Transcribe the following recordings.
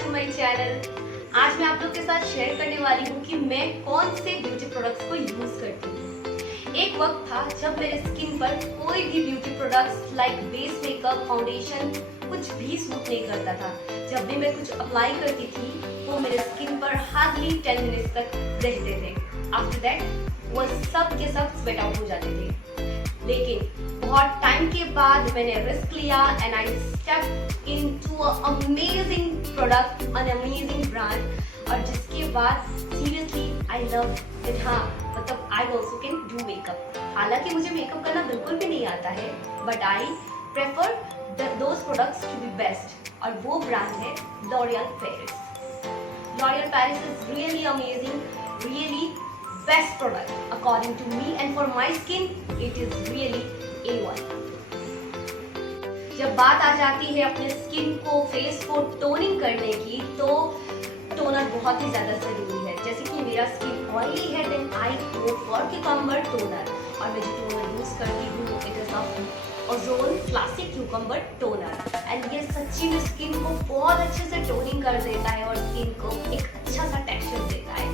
Back to my channel. आज मैं आप लोग के साथ शेयर करने वाली हूँ कि मैं कौन से ब्यूटी प्रोडक्ट्स को यूज करती हूँ। एक वक्त था जब मेरे स्किन पर कोई भी beauty products like base makeup, foundation कुछ भी सूट नहीं करता था। जब भी मैं कुछ अप्लाई करती थी वो मेरे स्किन पर हार्डली 10 मिनट्स तक रहते थे। आफ्टर दैट वो सब के सब स्वेट आउट हो जाते थे। लेकिन बहुत टाइम के बाद मैंने रिस्क लिया and I step into a amazing product, an amazing brand, और जिसके बाद सीरियसली आई लव इट। हाँ, मतलब I also can do makeup. हालांकि मुझे मेकअप करना बिल्कुल भी नहीं आता है, but I prefer those products to be best, और वो ब्रांड है L'Oreal Paris. L'Oreal Paris is really amazing, really best product according to me, and for my skin it is really A1। जब बात आ जाती है अपने स्किन को, face को टोनिंग करने की, तो टोनर बहुत ही ज्यादा जरूरी है। जैसे कि मेरा स्किन ऑयली है, then I go for cucumber toner, और मैं जो टोनर यूज करती हूँ it is of Ozone classic cucumber toner, and ये सच्ची में स्किन को बहुत अच्छे से टोनिंग कर देता है और स्किन को एक अच्छा सा टेक्सचर देता है।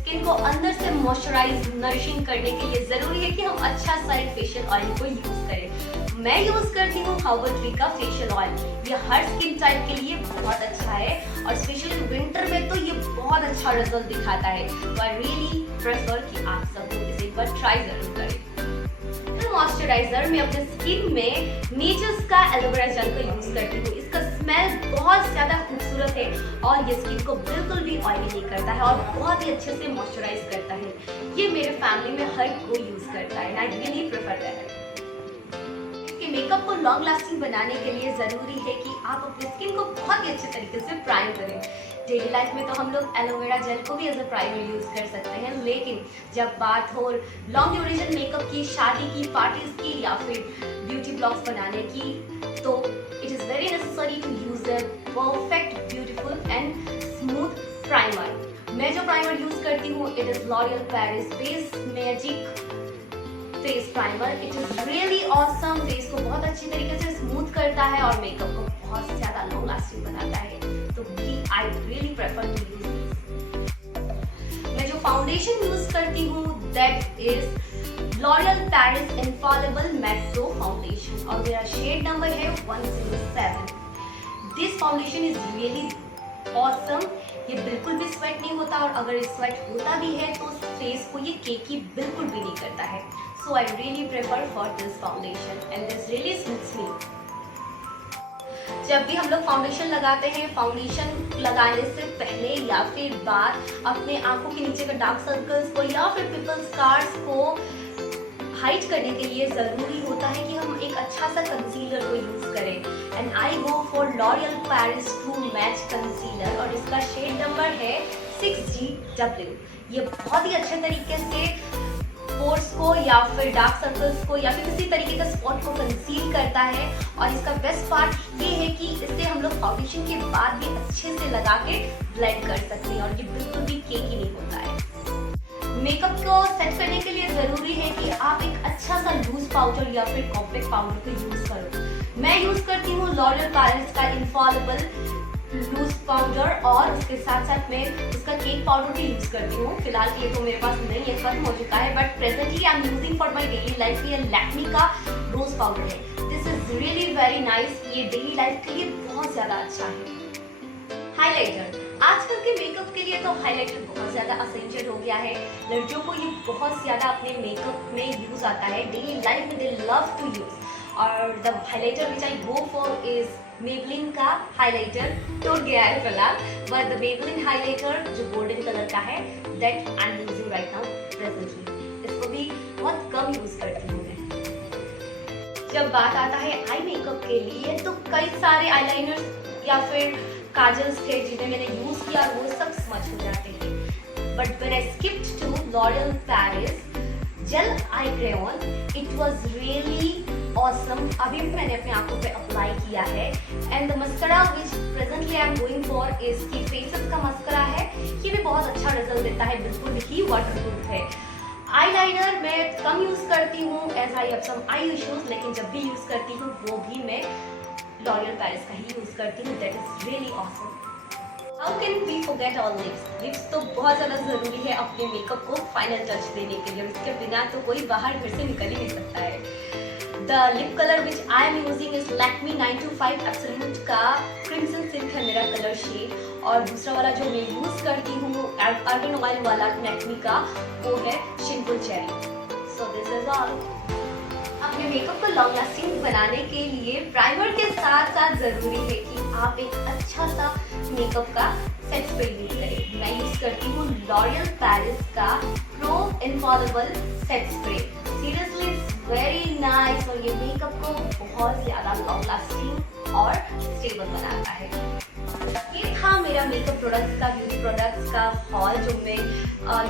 स्किन को अंदर से मॉइस्चराइज, नरिशिंग करने के लिए जरूरी है कि हम अच्छा सा एक फेशियल ऑयल को यूज करें। मैं यूज करती हूँ हर्बल ट्री का फेशियल ऑयल। ये हर स्किन टाइप के लिए बहुत अच्छा है, और स्पेशली विंटर में तो ये बहुत अच्छा रिजल्ट दिखाता है। तो आई रियली प्रेफर कि आप सब लोग इसे एक बार ट्राई जरूर करें। मॉइस्चराइजर मैं अपने स्किन में नेचर्स का एलोवेरा जेल का यूज करती हूँ। इसका स्मेल बहुत ज्यादा खूबसूरत है और ये स्किन को बिल्कुल भी ऑयली नहीं करता है और बहुत ही अच्छे से मॉइस्चराइज करता है। ये मेरे फैमिली में हर कोई यूज करता है, आई रियली प्रेफर दैट। इसके मेकअप को लॉन्ग लास्टिंग बनाने के लिए जरूरी है कि आप अपने स्किन को बहुत ही अच्छे तरीके से प्राइम करें। डेली लाइफ में तो हम लोग एलोवेरा जेल को भी एज अ प्राइमर यूज कर सकते हैं, लेकिन जब बात हो लॉन्ग ड्यूरेशन मेकअप की, शादी की, पार्टीज की, या फिर ब्यूटी ब्लॉग्स बनाने की, तो it is very necessary to use a perfect, beautiful and smooth primer. मैं जो प्राइमर यूज करती हूँ it is L'Oreal Paris base magic face primer. It is really awesome. Face को बहुत अच्छी तरीके से स्मूथ करता है और मेकअप को बहुत ज्यादा लॉन्ग लास्टिंग बनाता है, तो I really prefer to use this। मैं जो फाउंडेशन यूज करती हूँ that is L'Oreal Paris Infallible Matte Pro Foundation, और मेरा शेड नंबर है 107। This foundation is really awesome। ये बिल्कुल भी स्वेट नहीं होता, और अगर स्वेट होता भी है तो फेस को ये केकी बिल्कुल भी नहीं करता है। So I really prefer for this foundation and this really suits me। जब भी हम लोग फाउंडेशन लगाते हैं, फाउंडेशन लगाने से पहले या फिर बाद अपने आंखों के नीचे के डार्क सर्कल्स को या फिर पिंपल स्कार्स को हाइड करने के लिए जरूरी होता है कि हम एक अच्छा सा कंसीलर को यूज करें, and I go for L'Oreal Paris true match concealer, और इसका शेड नंबर है 6GW। ये बहुत ही अच्छे तरीके से पोर्स को या फिर डार्क सर्कल्स को या फिर किसी तरीके का स्पॉट को कंसील करता है, और इसका बेस्ट पार्ट ये है कि इससे हम लोग फाउंडेशन के बाद भी अच्छे से लगा के ब्लेंड कर सकते हैं, और ये बिल्कुल भी केकी नहीं होता है। मेकअप को सेट करने के लिए जरूरी है कि आप एक अच्छा सा लूज पाउडर या फिर कॉम्पैक्ट पाउडर को यूज करो। मैं यूज करती हूँ लॉरियल पेरिस का इनफॉलिबल लूज पाउडर, और उसके साथ साथ मैं उसका केक पाउडर भी यूज करती हूँ। फिलहाल के लिए तो मेरे पास नहीं है, खत्म हो चुका है, but presently I am using for my daily life. ये लैक्मे का रोज पाउडर है। This is really very nice. ये डेली लाइफ के लिए बहुत ज्यादा अच्छा है। हाइलाइटर, आजकल के मेकअप के लिए तो हाइलाइटर बहुत ज्यादा असेंशियल हो गया है। लड़कियों को ये बहुत ज्यादा अपने मेकअप में यूज आता है। डेली लाइफ में दे लव टू यूज, और the highlighter which I go for is Maybelline का हाइलाइटर। टूट गया है फिलहाल, बट द मेबलिन हाइलाइटर जो गोल्डन कलर का है that I am using right now presently. इसको भी बहुत कम यूज करती हूँ मैं। जब बात आता है आई मेकअप के लिए, तो कई सारे आईलाइनर्स या फिर काजल्स थे जिन्हें मैंने यूज किया, वो सब स्मच हो जाते हैं, but when I skipped to L'Oreal Paris gel eye crayon, it was really awesome. अभी भी मैंने अपने आंखों पे अप्लाई किया है, and the mascara which presently I am going for is की फेसेस का मस्करा है। ये भी बहुत अच्छा रिजल्ट देता है, बिल्कुल ही वाटरप्रूफ है। आईलाइनर मैं कम यूज करती हूँ as I have some eye issues, लेकिन जब भी यूज करती हूँ वो भी मैं लॉरियल पेरिस का ही यूज करती हूँ, that is really awesome. How can we forget our lips? Lips तो बहुत ज़्यादा ज़रूरी है अपने मेकअप को फाइनल टच देने के लिए, उसके बिना तो कोई बाहर घर से निकल ही नहीं सकता है। The lip colour which I am using is Lakme 925 absolute का क्रिम्सन सिल्क है मेरा कलर शेड, और दूसरा वाला जो मैं यूज़ करती हूँ आर्गन ऑयल वाला लैक्मी का, वो है simple cherry. So this is all. अपने मेकअप को लॉन्ग लास्टिंग बनाने के लिए प्राइमर के साथ साथ ज़रूरी है कि आप एक अच्छा सा मेकअप का सेट स्प्रे यूज करें। मैं यूज करती हूँ लॉरियल पेरिस का pro infallible set spray. Seriously it's very nice और ये मेकअप को बहुत ज़्यादा लॉन्ग लास्टिंग और स्टेबल बनाता है। ये था मेरा मेकअप प्रोडक्ट्स का, ब्यूटी प्रोडक्ट्स का हॉल जो मैं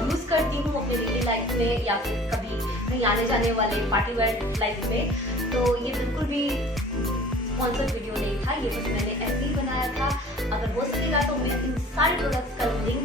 यूज़ करती हूँ अपने डेली लाइफ में या फिर कभी कहीं आने जाने वाले पार्टी वेयर लाइफ में। तो ये बिल्कुल भी स्पॉन्सर्ड वीडियो नहीं था, ये बस मैंने ऐसे ही बनाया था। अगर हो सकेगा तो मैं इन सारे प्रोडक्ट्स का लिंक